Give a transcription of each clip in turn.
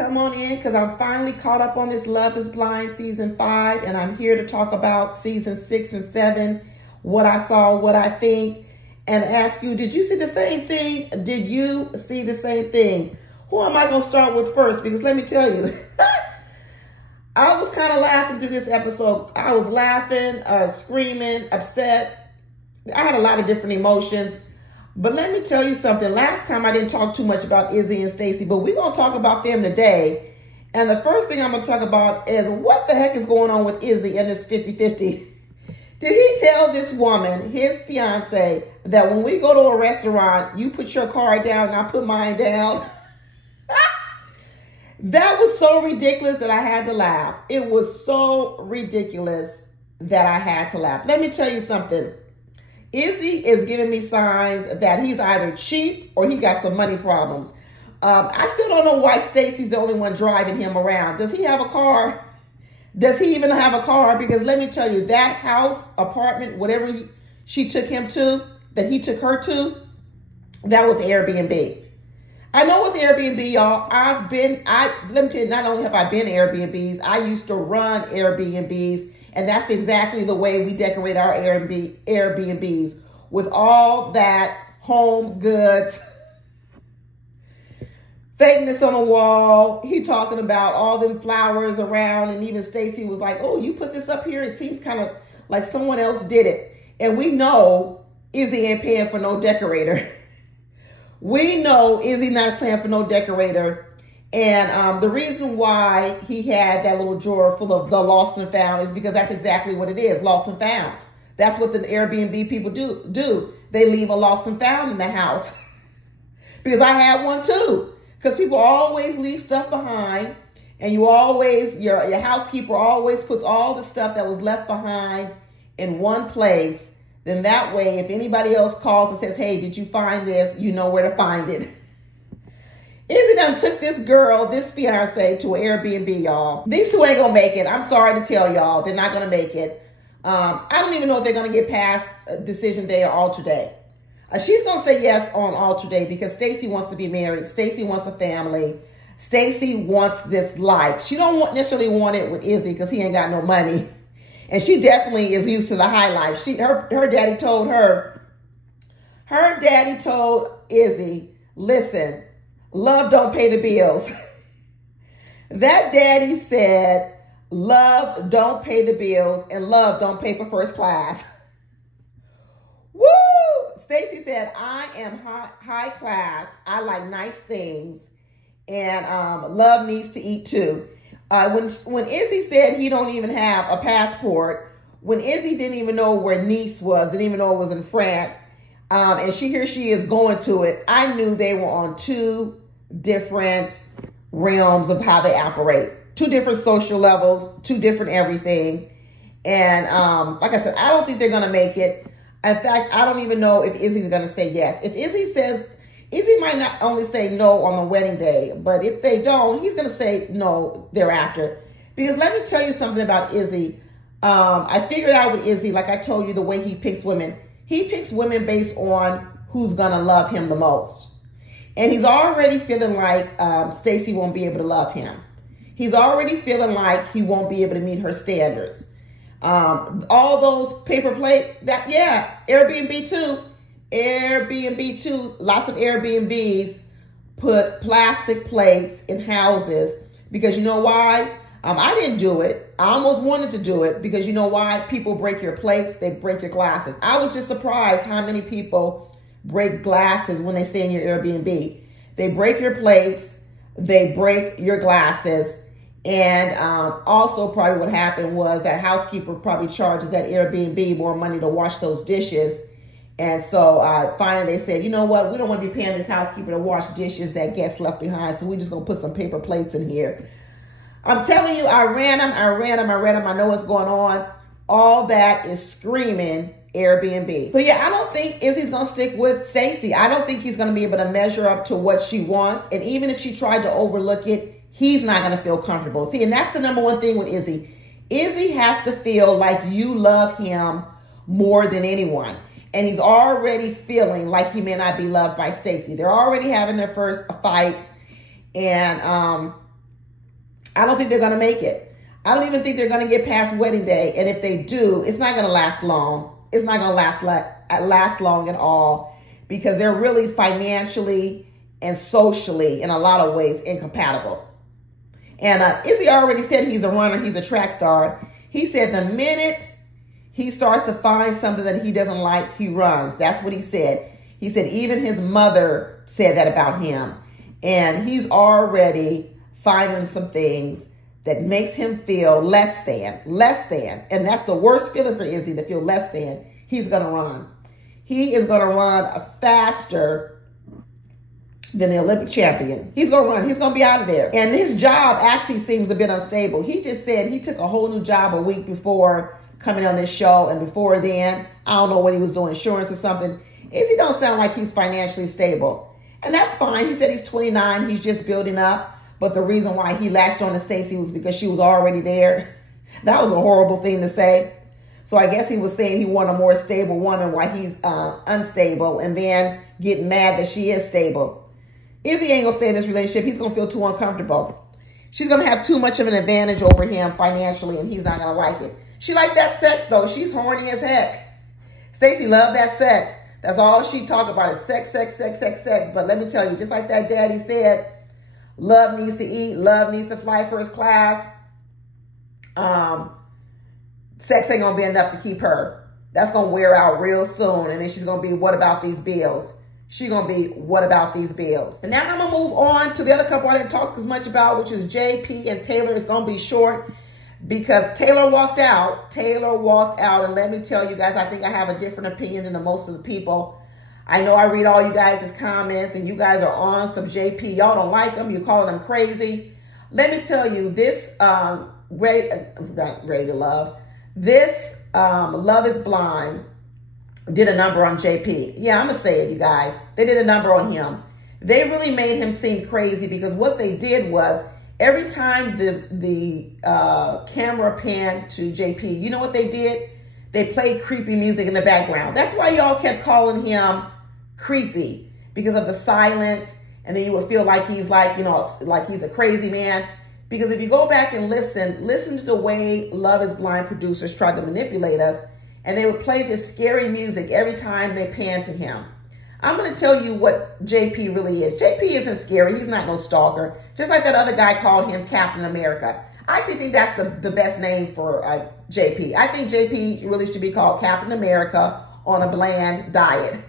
come on in because I'm finally caught up on this Love is Blind season 5, and I'm here to talk about season 6 and 7, what I saw, what I think, and ask you, did you see the same thing? Did you see the same thing? Who am I going to start with first? Because let me tell you, I was kind of laughing through this episode. I was laughing, screaming, upset. I had a lot of different emotions. But let me tell you something. Last time I didn't talk too much about Izzy and Stacey, but we're going to talk about them today. And the first thing I'm going to talk about is what the heck is going on with Izzy and this 50-50. Did he tell this woman, his fiance, that when we go to a restaurant, you put your card down and I put mine down? That was so ridiculous that I had to laugh. It was so ridiculous that I had to laugh. Let me tell you something. Izzy is giving me signs that he's either cheap or he got some money problems. I still don't know why Stacey's the only one driving him around. Does he have a car? Does he even have a car? Because let me tell you, that house, apartment, whatever she took him to, that he took her to, that was Airbnb. I know it's Airbnb, y'all. Let me tell you, not only have I been to Airbnbs, I used to run Airbnbs. And that's exactly the way we decorate our Airbnbs, with all that home goods, fakeness on the wall. He talking about all them flowers around, and even Stacey was like, oh, you put this up here? It seems kind of like someone else did it. And we know Izzy ain't paying for no decorator. We know Izzy not paying for no decorator. And the reason why he had that little drawer full of the lost and found is because that's exactly what it is, lost and found. That's what the Airbnb people do. They leave a lost and found in the house. Because I had one too. Because people always leave stuff behind, and your housekeeper always puts all the stuff that was left behind in one place. Then that way, if anybody else calls and says, hey, did you find this? You know where to find it. Izzy done took this girl, this fiance, to an Airbnb, y'all. These two ain't gonna make it. I'm sorry to tell y'all, they're not gonna make it. I don't even know if they're gonna get past decision day or altar day. She's gonna say yes on altar day because Stacey wants to be married. Stacey wants a family. Stacey wants this life. She don't necessarily want it with Izzy because he ain't got no money. And she definitely is used to the high life. Her daddy told Izzy, listen, love don't pay the bills. That daddy said, love don't pay the bills and love don't pay for first class. Woo! Stacey said, I am high class. I like nice things. And love needs to eat too. When Izzy said he don't even have a passport, when Izzy didn't even know where Nice was, didn't even know it was in France, and she is going to it, I knew they were on two different realms of how they operate. Two different social levels, two different everything. And like I said, I don't think they're going to make it. In fact, I don't even know if Izzy's going to say yes. If Izzy says, Izzy might not only say no on the wedding day, but if they don't, he's going to say no thereafter. Because let me tell you something about Izzy. I figured out with Izzy, like I told you, the way he picks women. He picks women based on who's going to love him the most. And he's already feeling like Stacey won't be able to love him. He's already feeling like he won't be able to meet her standards. All those paper plates, Airbnb too. Lots of Airbnbs put plastic plates in houses because you know why? I didn't do it. I almost wanted to do it because you know why? People break your plates, they break your glasses. I was just surprised how many people break glasses when they stay in your Airbnb. They break your plates, they break your glasses, and also probably what happened was that housekeeper probably charges that Airbnb more money to wash those dishes. And so finally they said, you know what? We don't want to be paying this housekeeper to wash dishes that guests left behind, so we're just going to put some paper plates in here. I'm telling you, I ran them. I know what's going on. All that is screaming Airbnb. So yeah, I don't think Izzy's going to stick with Stacey. I don't think he's going to be able to measure up to what she wants. And even if she tried to overlook it, he's not going to feel comfortable. See, and that's the number one thing with Izzy. Izzy has to feel like you love him more than anyone. And he's already feeling like he may not be loved by Stacey. They're already having their first fights. And I don't think they're going to make it. I don't even think they're going to get past wedding day. And if they do, it's not going to last long. It's not going to last long at all, because they're really financially and socially, in a lot of ways, incompatible. And Izzy already said he's a runner. He's a track star. He said the minute he starts to find something that he doesn't like, he runs. That's what he said. He said even his mother said that about him. And he's already finding some things that makes him feel less than. And that's the worst feeling for Izzy, to feel less than. He's going to run. He is going to run faster than the Olympic champion. He's going to run. He's going to be out of there. And his job actually seems a bit unstable. He just said he took a whole new job a week before coming on this show. And before then, I don't know what he was doing, insurance or something. Izzy don't sound like he's financially stable. And that's fine. He said he's 29. He's just building up. But the reason why he latched on to Stacey was because she was already there. That was a horrible thing to say. So I guess he was saying he wanted a more stable woman while he's unstable, and then getting mad that she is stable. Izzy ain't going to stay in this relationship. He's going to feel too uncomfortable. She's going to have too much of an advantage over him financially, and he's not going to like it. She liked that sex, though. She's horny as heck. Stacey loved that sex. That's all she talked about is sex, sex, sex, sex, sex. But let me tell you, just like that daddy said, love needs to eat. Love needs to fly first class. Sex ain't going to be enough to keep her. That's going to wear out real soon. And then she's going to be, what about these bills? She's going to be, what about these bills? And now I'm going to move on to the other couple I didn't talk as much about, which is JP and Taylor. It's going to be short because Taylor walked out. And let me tell you guys, I think I have a different opinion than the most of the people. I know I read all you guys' comments, and you guys are on some JP. Y'all don't like him. You're calling him crazy. Let me tell you, this Ready to Love. This Love is Blind did a number on JP. Yeah, I'm going to say it, you guys. They did a number on him. They really made him seem crazy, because what they did was every time the camera panned to JP, you know what they did? They played creepy music in the background. That's why y'all kept calling him creepy, because of the silence. And then you would feel like he's like, you know, like he's a crazy man. Because if you go back and listen to the way Love is Blind producers tried to manipulate us, and they would play this scary music every time they pan to him. I'm going to tell you what JP really is. JP isn't scary. He's not no stalker. Just like that other guy called him Captain America. I actually think that's the best name for JP. I think JP really should be called Captain America on a bland diet.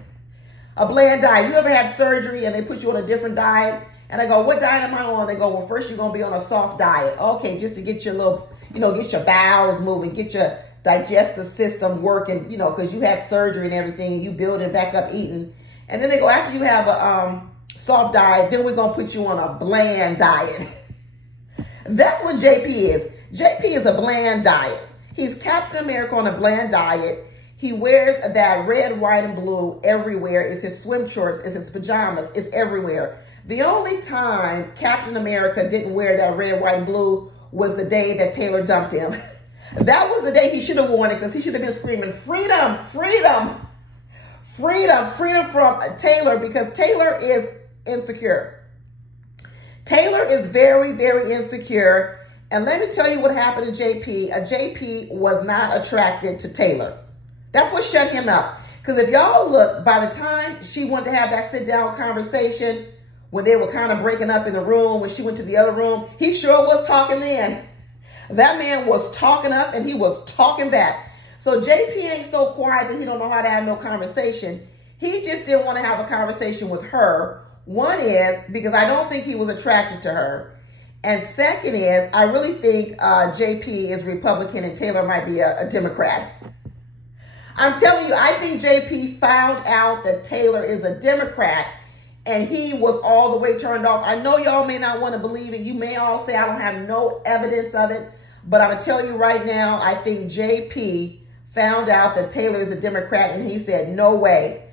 A bland diet. You ever have surgery and they put you on a different diet? And I go, what diet am I on? They go, well, first you're going to be on a soft diet. Okay, just to get your little, you know, get your bowels moving, get your digestive system working, you know, because you had surgery and everything, and you building back up eating. And then they go, after you have a soft diet, then we're going to put you on a bland diet. That's what JP is. JP is a bland diet. He's Captain America on a bland diet. He wears that red, white, and blue everywhere. It's his swim shorts, it's his pajamas, it's everywhere. The only time Captain America didn't wear that red, white, and blue was the day that Taylor dumped him. That was the day he should have worn it, because he should have been screaming, freedom, freedom, freedom, freedom from Taylor, because Taylor is insecure. Taylor is very, very insecure. And let me tell you what happened to JP. JP was not attracted to Taylor. That's what shut him up. Because if y'all look, by the time she wanted to have that sit-down conversation, when they were kind of breaking up in the room, when she went to the other room, he sure was talking then. That man was talking up and he was talking back. So JP ain't so quiet that he don't know how to have no conversation. He just didn't want to have a conversation with her. One is because I don't think he was attracted to her. And second is, I really think JP is Republican and Taylor might be a Democrat. I'm telling you, I think JP found out that Taylor is a Democrat, and he was all the way turned off. I know y'all may not want to believe it. You may all say I don't have no evidence of it. But I'm going to tell you right now, I think JP found out that Taylor is a Democrat, and he said, no way.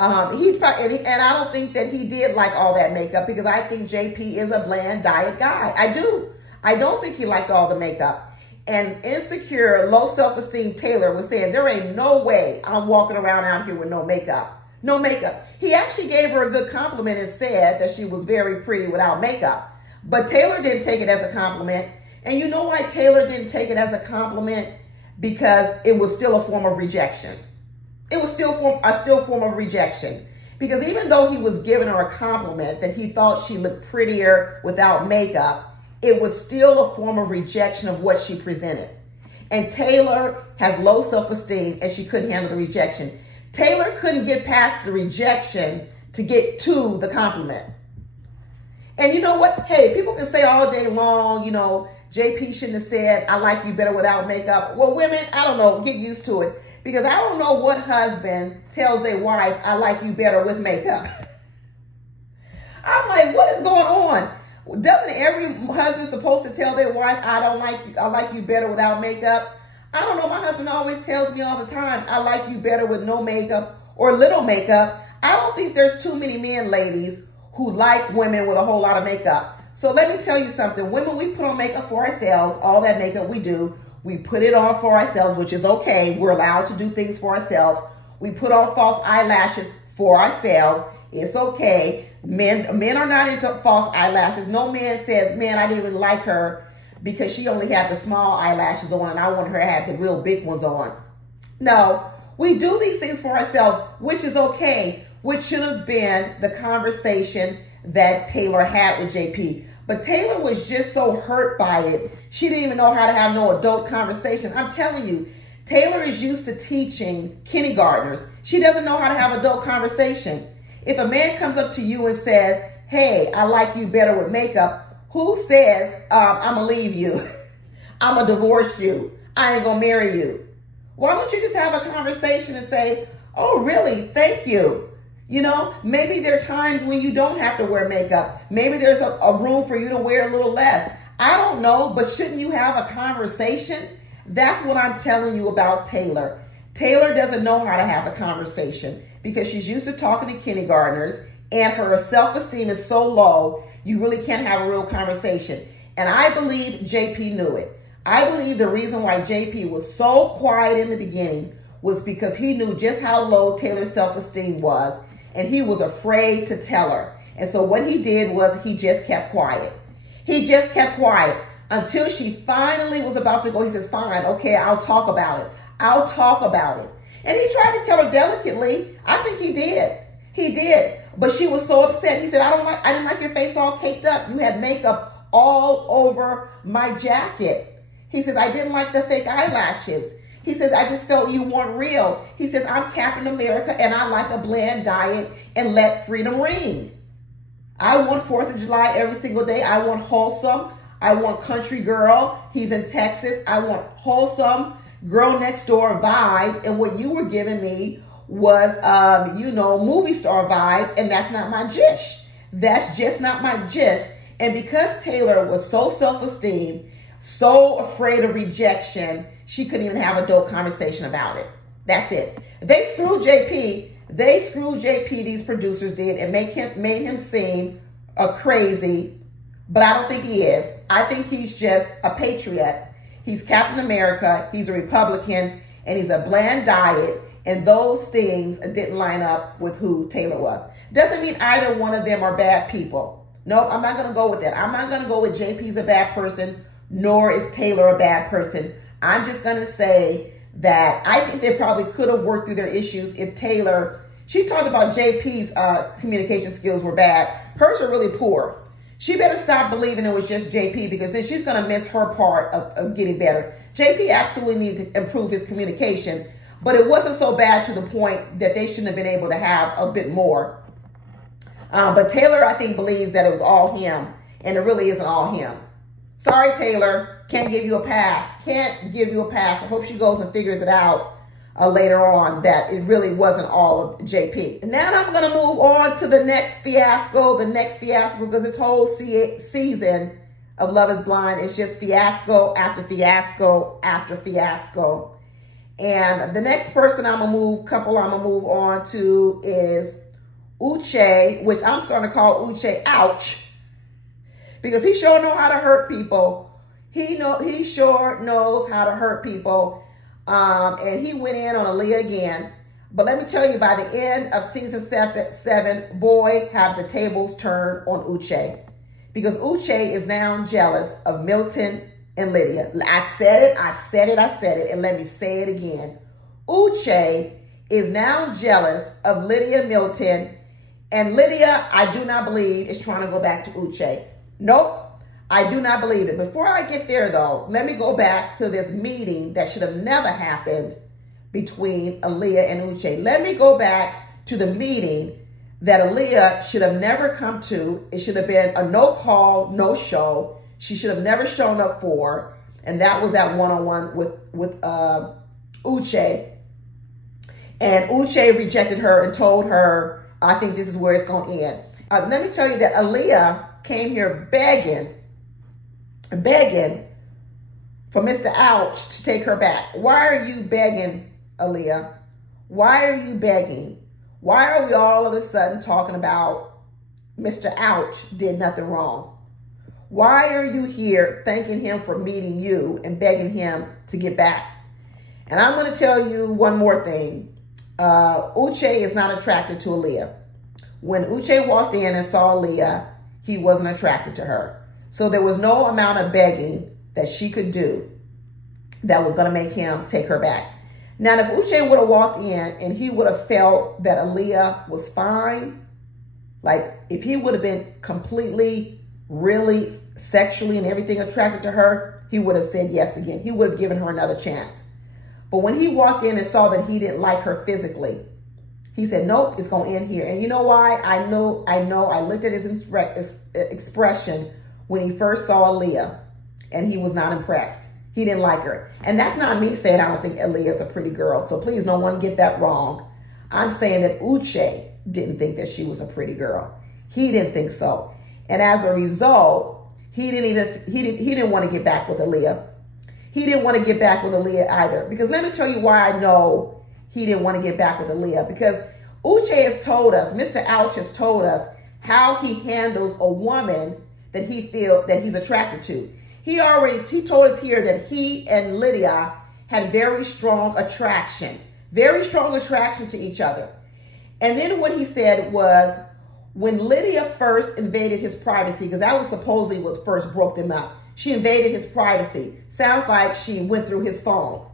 And I don't think that he did like all that makeup, because I think JP is a bland diet guy. I do. I don't think he liked all the makeup. And insecure, low self-esteem Taylor was saying, there ain't no way I'm walking around out here with no makeup. No makeup. He actually gave her a good compliment and said that she was very pretty without makeup. But Taylor didn't take it as a compliment. And you know why Taylor didn't take it as a compliment? Because it was still a form of rejection. It was still a form of rejection. Because even though he was giving her a compliment that he thought she looked prettier without makeup, it was still a form of rejection of what she presented. And Taylor has low self-esteem and she couldn't handle the rejection. Taylor couldn't get past the rejection to get to the compliment. And you know what? Hey, people can say all day long, you know, JP shouldn't have said, I like you better without makeup. Well, women, I don't know, get used to it. Because I don't know what husband tells their wife, I like you better with makeup. I'm like, what is going on? Doesn't every husband supposed to tell their wife, I like you better without makeup? I don't know, my husband always tells me all the time, I like you better with no makeup or little makeup. I don't think there's too many men, ladies, who like women with a whole lot of makeup. So let me tell you something. Women, we put on makeup for ourselves. All that makeup we do, we put it on for ourselves, which is okay. We're allowed to do things for ourselves. We put on false eyelashes for ourselves. It's okay. Men are not into false eyelashes. No man says, man, I didn't really like her because she only had the small eyelashes on and I want her to have the real big ones on. No, we do these things for ourselves, which is okay, which should have been the conversation that Taylor had with JP. But Taylor was just so hurt by it. She didn't even know how to have no adult conversation. I'm telling you, Taylor is used to teaching kindergartners. She doesn't know how to have adult conversation. If a man comes up to you and says, hey, I like you better with makeup, who says, I'm going to leave you? I'm going to divorce you. I ain't going to marry you. Why don't you just have a conversation and say, oh, really? Thank you. You know, maybe there are times when you don't have to wear makeup. Maybe there's a room for you to wear a little less. I don't know, but shouldn't you have a conversation? That's what I'm telling you about Taylor. Taylor doesn't know how to have a conversation because she's used to talking to kindergartners and her self-esteem is so low, you really can't have a real conversation. And I believe JP knew it. I believe the reason why JP was so quiet in the beginning was because he knew just how low Taylor's self-esteem was. And he was afraid to tell her. And so what he did was he just kept quiet. He just kept quiet until she finally was about to go. He says, fine, okay, I'll talk about it. I'll talk about it. And he tried to tell her delicately. I think he did. He did. But she was so upset. He said, I didn't like your face all caked up. You had makeup all over my jacket. He says, I didn't like the fake eyelashes. He says, I just felt you weren't real. He says, I'm Captain America and I like a bland diet and let freedom ring. I want 4th of July every single day. I want wholesome. I want country girl. He's in Texas. I want wholesome girl next door vibes. And what you were giving me was, you know, movie star vibes. And that's not my jish. That's just not my jish. And because Taylor was so self-esteemed, so afraid of rejection, she couldn't even have an adult conversation about it. That's it. They screwed JP. They screwed JP, these producers did, and made him seem crazy. But I don't think he is. I think he's just a patriot. He's Captain America. He's a Republican. And he's a bland diet. And those things didn't line up with who Taylor was. Doesn't mean either one of them are bad people. Nope, I'm not going to go with that. I'm not going to go with JP's a bad person, nor is Taylor a bad person. I'm just going to say that I think they probably could have worked through their issues if Taylor, she talked about JP's communication skills were bad. Hers are really poor. She better stop believing it was just JP because then she's going to miss her part of getting better. JP absolutely needed to improve his communication, but it wasn't so bad to the point that they shouldn't have been able to have a bit more. But Taylor, I think, believes that it was all him, and it really isn't all him. Sorry, Taylor. Can't give you a pass. Can't give you a pass. I hope she goes and figures it out later on that it really wasn't all of JP. And now I'm going to move on to the next fiasco. The next fiasco, because this whole season of Love is Blind is just fiasco after fiasco after fiasco. And the next person I'm going to move on to is Uche, which I'm starting to call Uche Ouch. Because he sure know how to hurt people. He sure knows how to hurt people. And he went in on Aaliyah again. But let me tell you, by the end of season 7, boy, have the tables turned on Uche. Because Uche is now jealous of Milton and Lydia. I said it, and let me say it again. Uche is now jealous of Lydia Milton, and Lydia, I do not believe, is trying to go back to Uche. Nope, I do not believe it. Before I get there, though, let me go back to this meeting that should have never happened between Aaliyah and Uche. Let me go back to the meeting that Aaliyah should have never come to. It should have been a no call, no show. She should have never shown up for, and that was that one-on-one with Uche. And Uche rejected her and told her, I think this is where it's going to end. Let me tell you that Aaliyah came here begging for Mr. Ouch to take her back. Why are you begging, Aaliyah? Why are you begging? Why are we all of a sudden talking about Mr. Ouch did nothing wrong? Why are you here thanking him for meeting you and begging him to get back? And I'm going to tell you one more thing. Uche is not attracted to Aaliyah. When Uche walked in and saw Aaliyah, he wasn't attracted to her. So there was no amount of begging that she could do that was going to make him take her back. Now, if Uche would have walked in and he would have felt that Aaliyah was fine, like if he would have been completely, really sexually and everything attracted to her, he would have said yes again. He would have given her another chance. But when he walked in and saw that he didn't like her physically, he said, nope, it's going to end here. And you know why? I know. I looked at his expression when he first saw Aaliyah, and he was not impressed. He didn't like her. And that's not me saying I don't think Aaliyah is a pretty girl. So please, no one get that wrong. I'm saying that Uche didn't think that she was a pretty girl. He didn't think so. And as a result, he didn't want to get back with Aaliyah. He didn't want to get back with Aaliyah either. Because let me tell you why I know he didn't want to get back with Aaliyah. Because Uche has told us, Mr. Ouch has told us how he handles a woman that he feels that he's attracted to. He told us here that he and Lydia had very strong attraction to each other. And then what he said was, when Lydia first invaded his privacy, because that was supposedly what first broke them up. She invaded his privacy. Sounds like she went through his phone.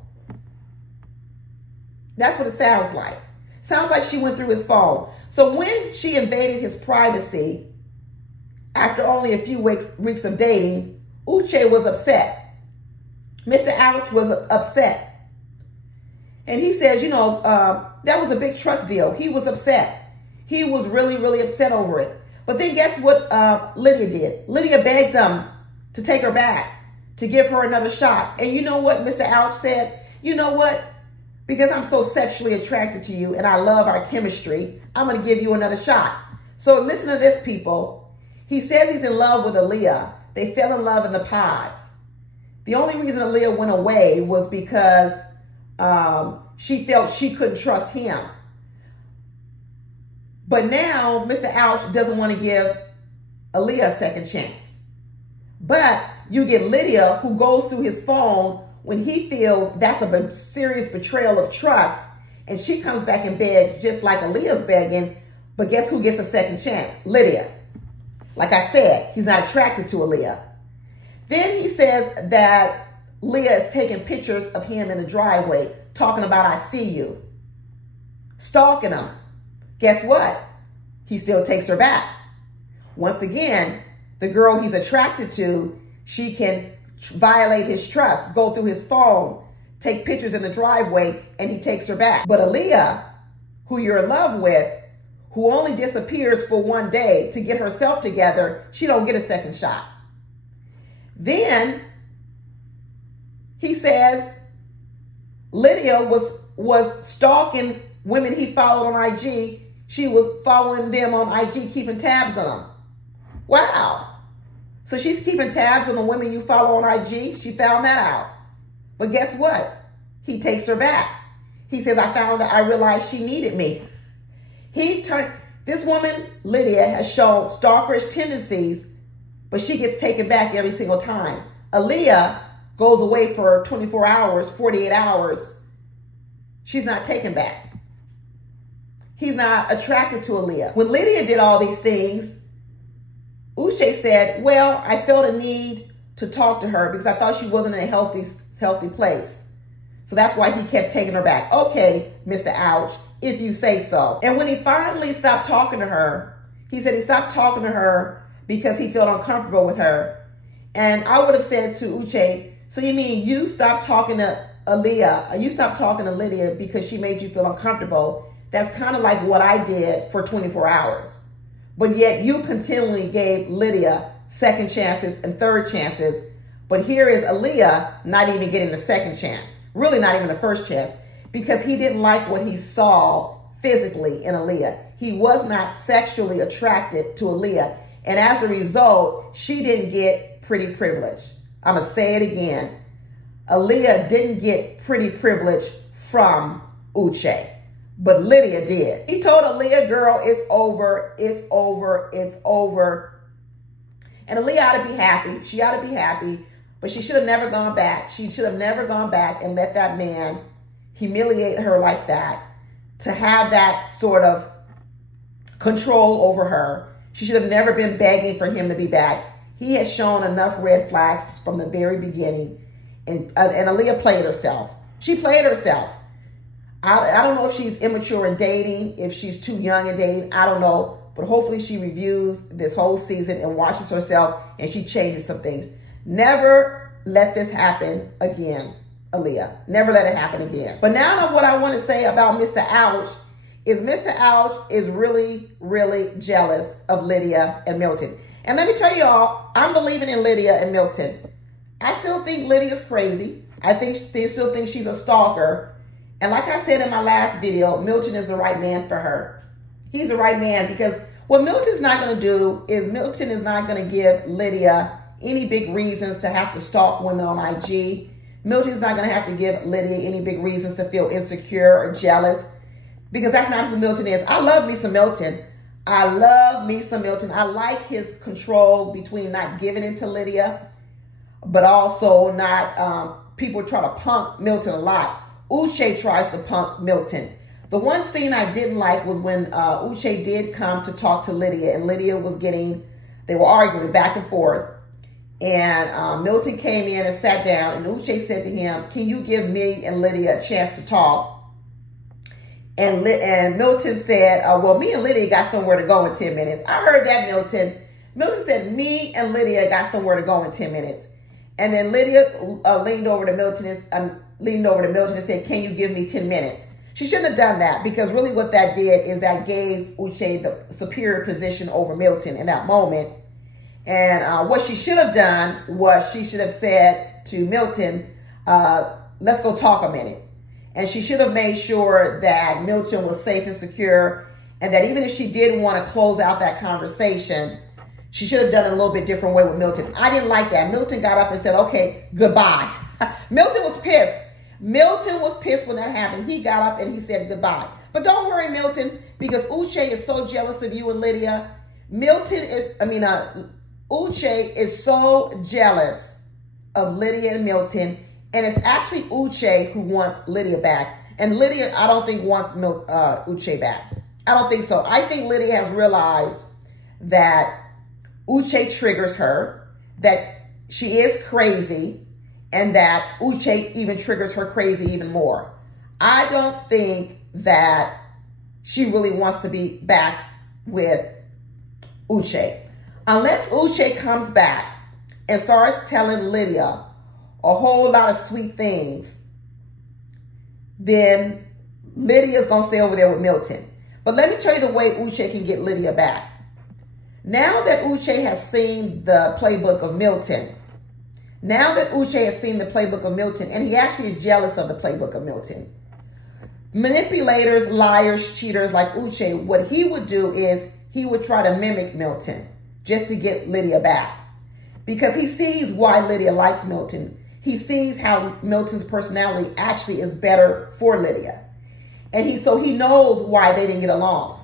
That's what it sounds like. Sounds like she went through his phone. So when she invaded his privacy, after only a few weeks of dating, Uche was upset. Mr. Ouch was upset. And he says, you know, that was a big trust deal. He was upset. He was really, really upset over it. But then guess what Lydia did? Lydia begged him to take her back, to give her another shot. And you know what Mr. Ouch said? You know what? Because I'm so sexually attracted to you and I love our chemistry, I'm going to give you another shot. So listen to this, people. He says he's in love with Aaliyah. They fell in love in the pods. The only reason Aaliyah went away was because she felt she couldn't trust him. But now Mr. Ouch doesn't want to give Aaliyah a second chance. But you get Lydia, who goes through his phone when he feels that's a serious betrayal of trust. And she comes back and begs just like Aaliyah's begging. But guess who gets a second chance? Lydia. Like I said, he's not attracted to Aaliyah. Then he says that Leah is taking pictures of him in the driveway, talking about, I see you. Stalking him. Guess what? He still takes her back. Once again, the girl he's attracted to, she can violate his trust, go through his phone, take pictures in the driveway, and he takes her back. But Aaliyah, who you're in love with, who only disappears for one day to get herself together, she don't get a second shot. Then he says Lydia was stalking women he followed on IG. She was following them on IG, keeping tabs on them. Wow. So she's keeping tabs on the women you follow on IG. She found that out. But guess what? He takes her back. He says, I realized she needed me. This woman, Lydia, has shown stalkerish tendencies, but she gets taken back every single time. Aaliyah goes away for 24 hours, 48 hours. She's not taken back. He's not attracted to Aaliyah. When Lydia did all these things, Uche said, well, I felt a need to talk to her because I thought she wasn't in a healthy place. So that's why he kept taking her back. Okay, Mr. Ouch, if you say so. And when he finally stopped talking to her, he said he stopped talking to her because he felt uncomfortable with her. And I would have said to Uche, so you mean you stopped talking to Aaliyah, you stopped talking to Lydia because she made you feel uncomfortable? That's kind of like what I did for 24 hours. But yet you continually gave Lydia second chances and third chances. But here is Aaliyah not even getting the second chance. Really not even the first chance. Because he didn't like what he saw physically in Aaliyah. He was not sexually attracted to Aaliyah. And as a result, she didn't get pretty privilege. I'm going to say it again. Aaliyah didn't get pretty privilege from Uche. But Lydia did. He told Aaliyah, girl, it's over, it's over, it's over. And Aaliyah ought to be happy. She ought to be happy. But she should have never gone back. She should have never gone back and let that man humiliate her like that. To have that sort of control over her. She should have never been begging for him to be back. He had shown enough red flags from the very beginning. And Aaliyah played herself. She played herself. I don't know if she's immature in dating, if she's too young in dating, I don't know. But hopefully she reviews this whole season and watches herself and she changes some things. Never let this happen again, Aaliyah. Never let it happen again. But now what I want to say about Mr. Ouch is really, really jealous of Lydia and Milton. And let me tell you all, I'm believing in Lydia and Milton. I still think Lydia's crazy. I still think she's a stalker. And like I said in my last video, Milton is the right man for her. He's the right man because what Milton's not going to do is Milton is not going to give Lydia any big reasons to have to stalk women on IG. Milton's not going to have to give Lydia any big reasons to feel insecure or jealous because that's not who Milton is. I love me some Milton. I love me some Milton. I like his control between not giving it to Lydia, but also not, people try to punk Milton a lot. Uche tries to punk Milton. The one scene I didn't like was when Uche did come to talk to Lydia and Lydia was they were arguing back and forth. And Milton came in and sat down and Uche said to him, can you give me and Lydia a chance to talk? And Milton said, well, me and Lydia got somewhere to go in 10 minutes. I heard that, Milton. Milton said, me and Lydia got somewhere to go in 10 minutes. And then Lydia leaned over to Milton and said, can you give me 10 minutes? She shouldn't have done that because really what that did is that gave Uche the superior position over Milton in that moment. And what she should have done was she should have said to Milton, let's go talk a minute. And she should have made sure that Milton was safe and secure and that even if she did want to close out that conversation, she should have done it a little bit different way with Milton. I didn't like that. Milton got up and said, okay, goodbye. Milton was pissed. Milton was pissed when that happened. He got up and he said goodbye. But don't worry, Milton, because Uche is so jealous of you and Lydia. Uche is so jealous of Lydia and Milton. And it's actually Uche who wants Lydia back. And Lydia, I don't think wants Uche back. I don't think so. I think Lydia has realized that Uche triggers her, that she is crazy, and that Uche even triggers her crazy even more. I don't think that she really wants to be back with Uche. Unless Uche comes back and starts telling Lydia a whole lot of sweet things, then Lydia's going to stay over there with Milton. But let me tell you the way Uche can get Lydia back. Now that Uche has seen the playbook of Milton, and he actually is jealous of the playbook of Milton. Manipulators, liars, cheaters like Uche, what he would do is he would try to mimic Milton just to get Lydia back. Because he sees why Lydia likes Milton. He sees how Milton's personality actually is better for Lydia. And so he knows why they didn't get along.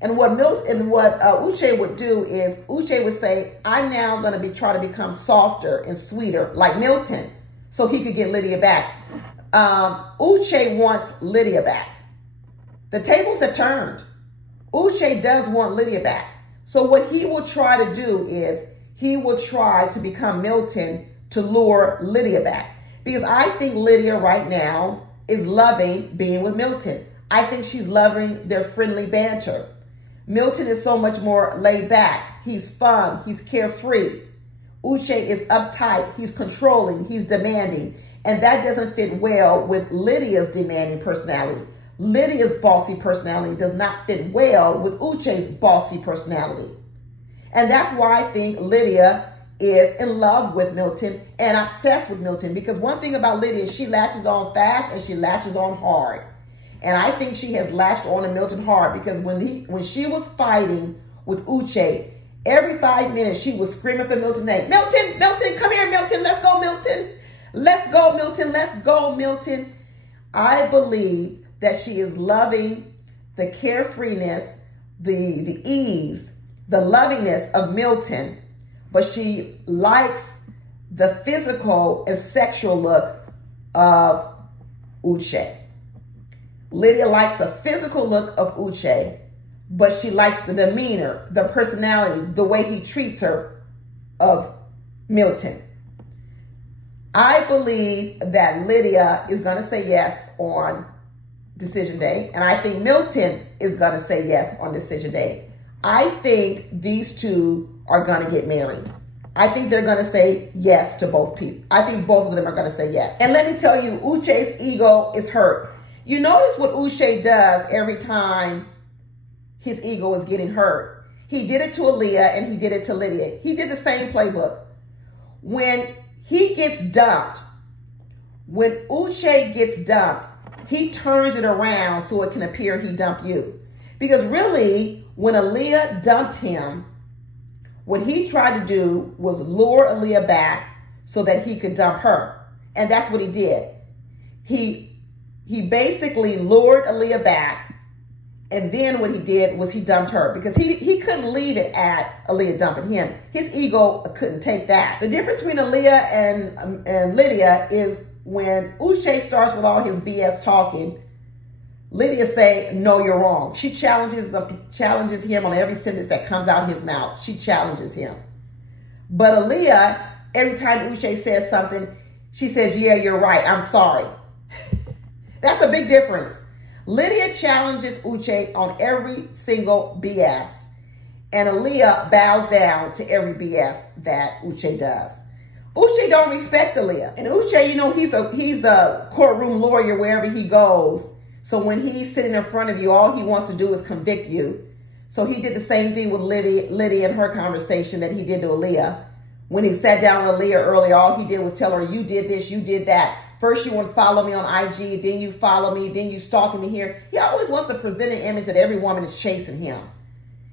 And what Uche would do is Uche would say, I'm now going to try to become softer and sweeter like Milton so he could get Lydia back. Uche wants Lydia back. The tables have turned. Uche does want Lydia back. So what he will try to do is he will try to become Milton to lure Lydia back. Because I think Lydia right now is loving being with Milton. I think she's loving their friendly banter. Milton is so much more laid back. He's fun. He's carefree. Uche is uptight. He's controlling. He's demanding. And that doesn't fit well with Lydia's demanding personality. Lydia's bossy personality does not fit well with Uche's bossy personality. And that's why I think Lydia is in love with Milton and obsessed with Milton. Because one thing about Lydia is she latches on fast and she latches on hard. And I think she has latched on to Milton hard because when she was fighting with Uche, every 5 minutes she was screaming for Milton's name. Milton, Milton, come here, Milton. Let's go, Milton. Let's go, Milton. Let's go, Milton. I believe that she is loving the carefreeness, the ease, the lovingness of Milton, but she likes the physical and sexual look of Uche. Lydia likes the physical look of Uche, but she likes the demeanor, the personality, the way he treats her of Milton. I believe that Lydia is going to say yes on decision day, and I think Milton is going to say yes on decision day. I think these two are going to get married. I think they're going to say yes to both people. I think both of them are going to say yes. And let me tell you, Uche's ego is hurt. You notice what Uche does every time his ego is getting hurt. He did it to Aaliyah and he did it to Lydia. He did the same playbook. When he gets dumped, when Uche gets dumped, he turns it around so it can appear he dumped you. Because really, when Aaliyah dumped him, what he tried to do was lure Aaliyah back so that he could dump her. And that's what he did. He basically lured Aaliyah back, and then what he did was he dumped her because he couldn't leave it at Aaliyah dumping him. His ego couldn't take that. The difference between Aaliyah and Lydia is when Uche starts with all his BS talking, Lydia say, no, you're wrong. She challenges him on every sentence that comes out of his mouth. She challenges him. But Aaliyah, every time Uche says something, she says, yeah, you're right. I'm sorry. That's a big difference. Lydia challenges Uche on every single BS. And Aaliyah bows down to every BS that Uche does. Uche don't respect Aaliyah. And Uche, you know, he's the courtroom lawyer wherever he goes. So when he's sitting in front of you, all he wants to do is convict you. So he did the same thing with Lydia in her conversation that he did to Aaliyah. When he sat down with Aaliyah earlier, all he did was tell her, you did this, you did that. First you want to follow me on IG, then you follow me, then you stalking me here. He always wants to present an image that every woman is chasing him.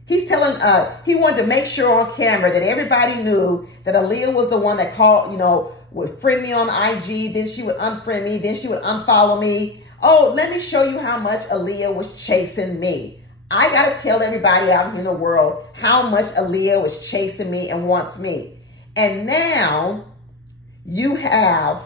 He's telling, he wanted to make sure on camera that everybody knew that Aaliyah was the one that called, you know, would friend me on IG, then she would unfriend me, then she would unfollow me. Oh, let me show you how much Aaliyah was chasing me. I got to tell everybody out in the world how much Aaliyah was chasing me and wants me. And now you have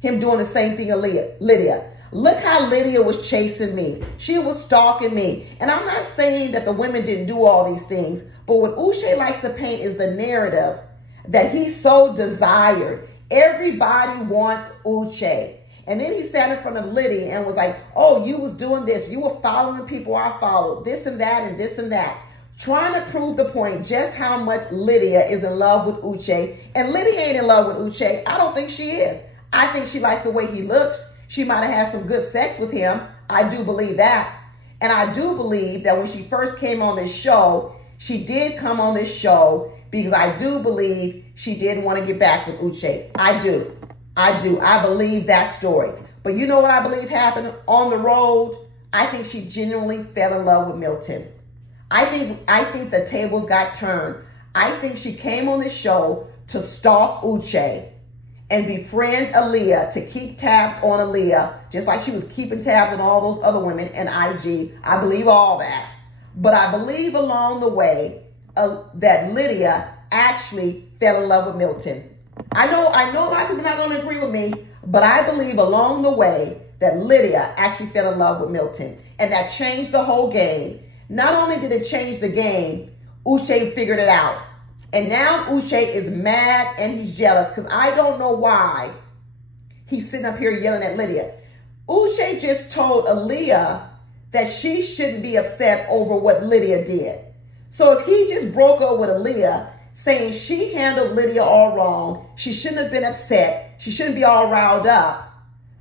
him doing the same thing to Lydia. Look how Lydia was chasing me. She was stalking me. And I'm not saying that the women didn't do all these things, but what Uche likes to paint is the narrative that he's so desired. Everybody wants Uche. And then he sat in front of Lydia and was like, oh, you was doing this. You were following people I followed. This and that and this and that. Trying to prove the point just how much Lydia is in love with Uche. And Lydia ain't in love with Uche. I don't think she is. I think she likes the way he looks. She might have had some good sex with him. I do believe that. And I do believe that when she first came on this show, she did come on this show because I do believe she did want to get back with Uche. I do. I believe that story. But you know what I believe happened on the road? I think she genuinely fell in love with Milton. I think the tables got turned. I think she came on this show to stalk Uche and befriend Aaliyah, to keep tabs on Aaliyah, just like she was keeping tabs on all those other women in IG. I believe all that. But I believe along the way that Lydia actually fell in love with Milton. I know a lot of people are not going to agree with me, but I believe along the way that Lydia actually fell in love with Milton. And that changed the whole game. Not only did it change the game, Uche figured it out. And now Uche is mad and he's jealous because I don't know why he's sitting up here yelling at Lydia. Uche just told Aaliyah that she shouldn't be upset over what Lydia did. So if he just broke up with Aaliyah, saying she handled Lydia all wrong, she shouldn't have been upset, she shouldn't be all riled up,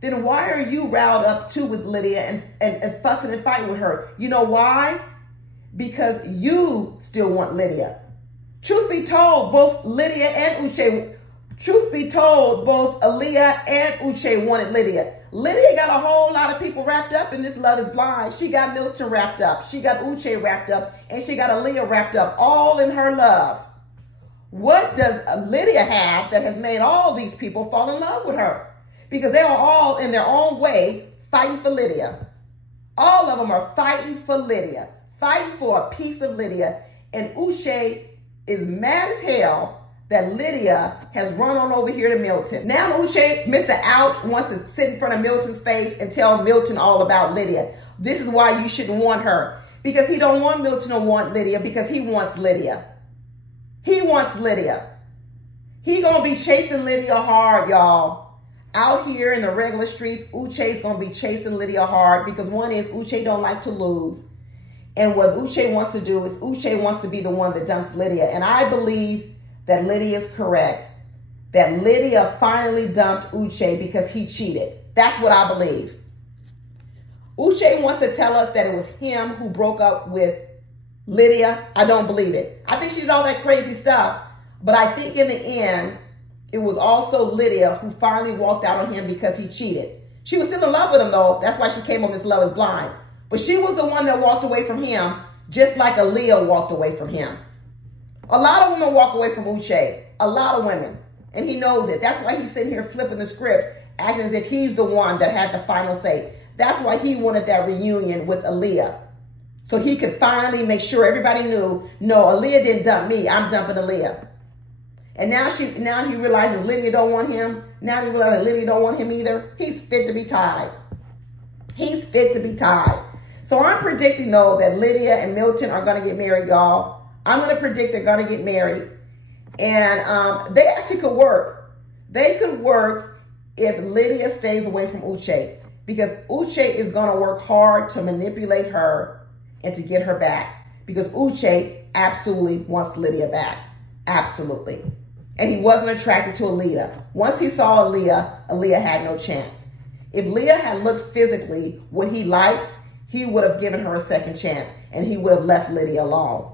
then why are you riled up too with Lydia and fussing and fighting with her? You know why? Because you still want Lydia. Truth be told, both Lydia and Uche, truth be told, both Aaliyah and Uche wanted Lydia. Lydia got a whole lot of people wrapped up in this Love is Blind. She got Milton wrapped up, she got Uche wrapped up, and she got Aaliyah wrapped up, all in her love. What does Lydia have that has made all these people fall in love with her? Because they are all in their own way fighting for Lydia. All of them are fighting for Lydia, fighting for a piece of Lydia. And Uche is mad as hell that Lydia has run on over here to Milton. Now Uche, Mr. Ouch, wants to sit in front of Milton's face and tell Milton all about Lydia. This is why you shouldn't want her. Because he don't want Milton to want Lydia, because he wants Lydia. He wants Lydia. He gonna be chasing Lydia hard, y'all. Out here in the regular streets, Uche's gonna be chasing Lydia hard because one is Uche don't like to lose. And what Uche wants to do is Uche wants to be the one that dumps Lydia. And I believe that Lydia is correct. That Lydia finally dumped Uche because he cheated. That's what I believe. Uche wants to tell us that it was him who broke up with Lydia. I don't believe it. I think she did all that crazy stuff. But I think in the end, it was also Lydia who finally walked out on him because he cheated. She was still in love with him though. That's why she came on this Love is Blind. But she was the one that walked away from him, just like Aaliyah walked away from him. A lot of women walk away from Uche. A lot of women. And he knows it. That's why he's sitting here flipping the script, acting as if he's the one that had the final say. That's why he wanted that reunion with Aaliyah. So he could finally make sure everybody knew, no, Aaliyah didn't dump me. I'm dumping Aaliyah. And now he realizes Lydia don't want him. Now he realizes Lydia don't want him either. He's fit to be tied. He's fit to be tied. So I'm predicting, though, that Lydia and Milton are going to get married, y'all. I'm going to predict they're going to get married. And they actually could work. They could work if Lydia stays away from Uche. Because Uche is going to work hard to manipulate her and to get her back. Because Uche absolutely wants Lydia back. Absolutely. And he wasn't attracted to Aaliyah. Once he saw Aaliyah, Aaliyah had no chance. If Leah had looked physically what he likes, he would have given her a second chance and he would have left Lydia alone.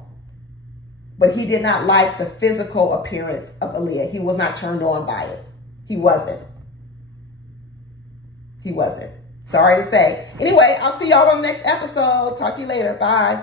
But he did not like the physical appearance of Aaliyah. He was not turned on by it. He wasn't. He wasn't. Sorry to say. Anyway, I'll see y'all on the next episode. Talk to you later. Bye.